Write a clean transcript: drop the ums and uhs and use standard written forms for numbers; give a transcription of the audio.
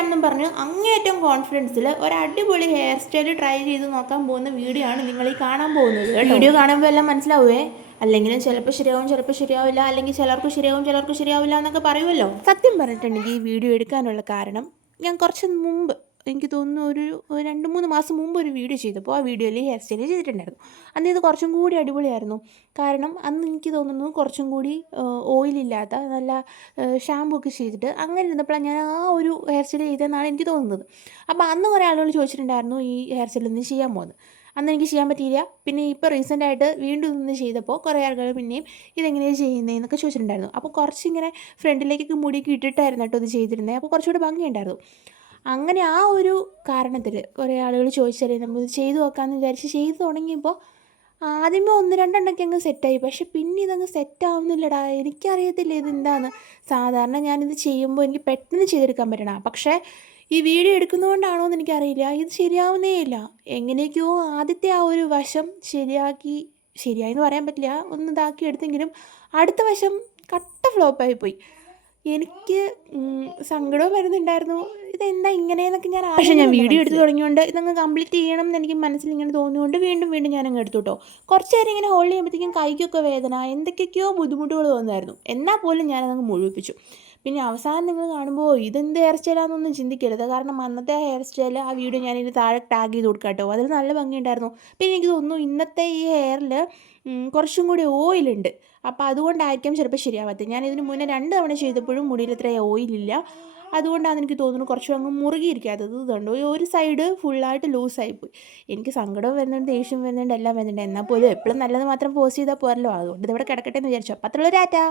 തരാമെന്നും പറഞ്ഞ് അങ്ങേയറ്റം കോൺഫിഡൻസിൽ ഒരു അടിപൊളി ഹെയർ സ്റ്റൈൽ ട്രൈ ചെയ്ത് നോക്കാൻ പോകുന്ന വീഡിയോ ആണ് നിങ്ങൾ ഈ കാണാൻ പോകുന്നത്. വീഡിയോ കാണുമ്പോൾ എല്ലാം മനസ്സിലാവുമേ. അല്ലെങ്കിലും ചിലപ്പോൾ ശരിയാവും, ചിലപ്പോൾ ശരിയാവില്ല, അല്ലെങ്കിൽ ചിലർക്ക് ശരിയാവും, ചിലർക്ക് ശരിയാവില്ല എന്നൊക്കെ പറയുമല്ലോ. സത്യം പറഞ്ഞിട്ടുണ്ടെങ്കിൽ ഈ വീഡിയോ എടുക്കാനുള്ള കാരണം, ഞാൻ കുറച്ച് മുമ്പ്, എനിക്ക് തോന്നുന്നു ഒരു 2-3 മാസം മുമ്പ് ഒരു വീഡിയോ ചെയ്തപ്പോൾ ആ വീഡിയോയിൽ ഹെയർ സ്റ്റൈൽ ചെയ്തിട്ടുണ്ടായിരുന്നു. അന്ന് ഇത് കുറച്ചും കൂടി അടിപൊളിയായിരുന്നു. കാരണം അന്ന് എനിക്ക് തോന്നുന്നു കുറച്ചും കൂടി ഓയിലില്ലാത്ത നല്ല ഷാമ്പൂ ഒക്കെ ചെയ്തിട്ട് അങ്ങനെ ഇരുന്നപ്പോഴാണ് ഞാൻ ആ ഒരു ഹെയർ സ്റ്റൈൽ ചെയ്തതെന്നാണ് എനിക്ക് തോന്നുന്നത്. അപ്പോൾ അന്ന് കുറേ ആളുകൾ ചോദിച്ചിട്ടുണ്ടായിരുന്നു ഈ ഹെയർ സ്റ്റൈൽ ഒന്ന് ചെയ്യാൻ പോകുന്നത്. അന്ന് എനിക്ക് ചെയ്യാൻ പറ്റിയില്ല. പിന്നെ ഇപ്പോൾ റീസെൻ്റായിട്ട് വീണ്ടും ഇതൊന്ന് ചെയ്തപ്പോൾ കുറേ ആളുകൾ പിന്നെയും ഇതെങ്ങനെയാണ് ചെയ്യുന്നതെന്നൊക്കെ ചോദിച്ചിട്ടുണ്ടായിരുന്നു. അപ്പോൾ കുറച്ചിങ്ങനെ ഫ്രണ്ടിലേക്കൊക്കെ മുടിയൊക്കെ ഇട്ടിട്ടായിരുന്നു കേട്ടോ ഇത് ചെയ്തിരുന്നത്. അപ്പോൾ കുറച്ചുകൂടി ഭംഗിയുണ്ടായിരുന്നു. അങ്ങനെ ആ ഒരു കാരണത്തിൽ കുറേ ആളുകൾ ചോദിച്ചാലേ നമ്മളിത് ചെയ്തു നോക്കാമെന്ന് വിചാരിച്ച് ചെയ്തു തുടങ്ങിയപ്പോൾ ആദ്യമേ 1-2 അങ്ങ് സെറ്റായി. പക്ഷെ പിന്നെ ഇതങ്ങ് സെറ്റാവുന്നില്ലടാ. എനിക്കറിയത്തില്ല ഇതെന്താന്ന്. സാധാരണ ഞാനിത് ചെയ്യുമ്പോൾ എനിക്ക് പെട്ടെന്ന് ചെയ്തെടുക്കാൻ പറ്റണം. പക്ഷേ ഈ വീഡിയോ എടുക്കുന്നതുകൊണ്ടാണോ എന്ന് എനിക്കറിയില്ല, ഇത് ശരിയാവുന്നേ ഇല്ല. എങ്ങനെയൊക്കെയോ ആദ്യത്തെ ആ ഒരു വശം ശരിയായെന്ന് പറയാൻ പറ്റില്ല, ഒന്ന് ഇതാക്കി എടുത്തെങ്കിലും അടുത്ത വശം കട്ട ഫ്ലോപ്പായിപ്പോയി. എനിക്ക് സങ്കടവും വരുന്നുണ്ടായിരുന്നു. ഇതെന്താ ഇങ്ങനെയെന്നൊക്കെ പക്ഷേ ഞാൻ വീഡിയോ എടുത്ത് തുടങ്ങിയോണ്ട് ഇതങ്ങ് കംപ്ലീറ്റ് ചെയ്യണം എന്ന് എനിക്ക് മനസ്സിൽ ഇങ്ങനെ തോന്നിയോണ്ട് വീണ്ടും വീണ്ടും ഞാനങ്ങ് എടുത്തു കേട്ടോ. കുറച്ച് നേരം ഇങ്ങനെ ഹോൾഡ് ചെയ്യുമ്പോഴത്തേക്കും കൈക്കൊക്കെ വേദന, എന്തൊക്കെയൊക്കെയോ ബുദ്ധിമുട്ടുകൾ വന്നായിരുന്നു. എന്നാൽ പോലും ഞാനതങ്ങ് മുഴുവിപ്പിച്ചു. പിന്നെ അവസാനം നിങ്ങൾ കാണുമ്പോൾ ഇതെന്ത് ഹെയർ സ്റ്റൈലാണെന്നൊന്നും ചിന്തിക്കരുത്. കാരണം അന്നത്തെ ഹെയർ സ്റ്റൈൽ ആ വീഡിയോ ഞാനിതിന് താഴെ ടാഗ് ചെയ്ത് കൊടുക്കാം കേട്ടോ. അതിൽ നല്ല ഭംഗിയുണ്ടായിരുന്നു. പിന്നെ എനിക്ക് തോന്നുന്നു ഇന്നത്തെ ഈ ഹെയറിൽ കുറച്ചും കൂടി ഓയിലുണ്ട്. അപ്പോൾ അതുകൊണ്ടായിരിക്കും ചിലപ്പോൾ ശരിയാവാത്തത്. ഞാൻ ഇതിന് മുന്നേ 2 തവണ ചെയ്തപ്പോഴും മുടിയിൽ ഇത്ര ഓയിലില്ല. അതുകൊണ്ടാണെന്ന് എനിക്ക് തോന്നുന്നു കുറച്ചും അങ്ങ് മുറുകിയിരിക്കാത്തത്. ഇതുണ്ട് ഒരു സൈഡ് ഫുള്ളായിട്ട് ലൂസായിപ്പോയി. എനിക്ക് സങ്കടവും വരുന്നുണ്ട്, ദേഷ്യം വരുന്നുണ്ട്, എല്ലാം വരുന്നുണ്ട്. എന്നാൽ പോലും എപ്പോഴും നല്ലത് മാത്രം പോസ്റ്റ് ചെയ്താൽ പോരല്ലോ. അതുകൊണ്ട് ഇതിവിടെ കിടക്കട്ടെ എന്ന് വിചാരിച്ചു. അപ്പോൾ അത്രയുള്ളൂ. ടാറ്റാ.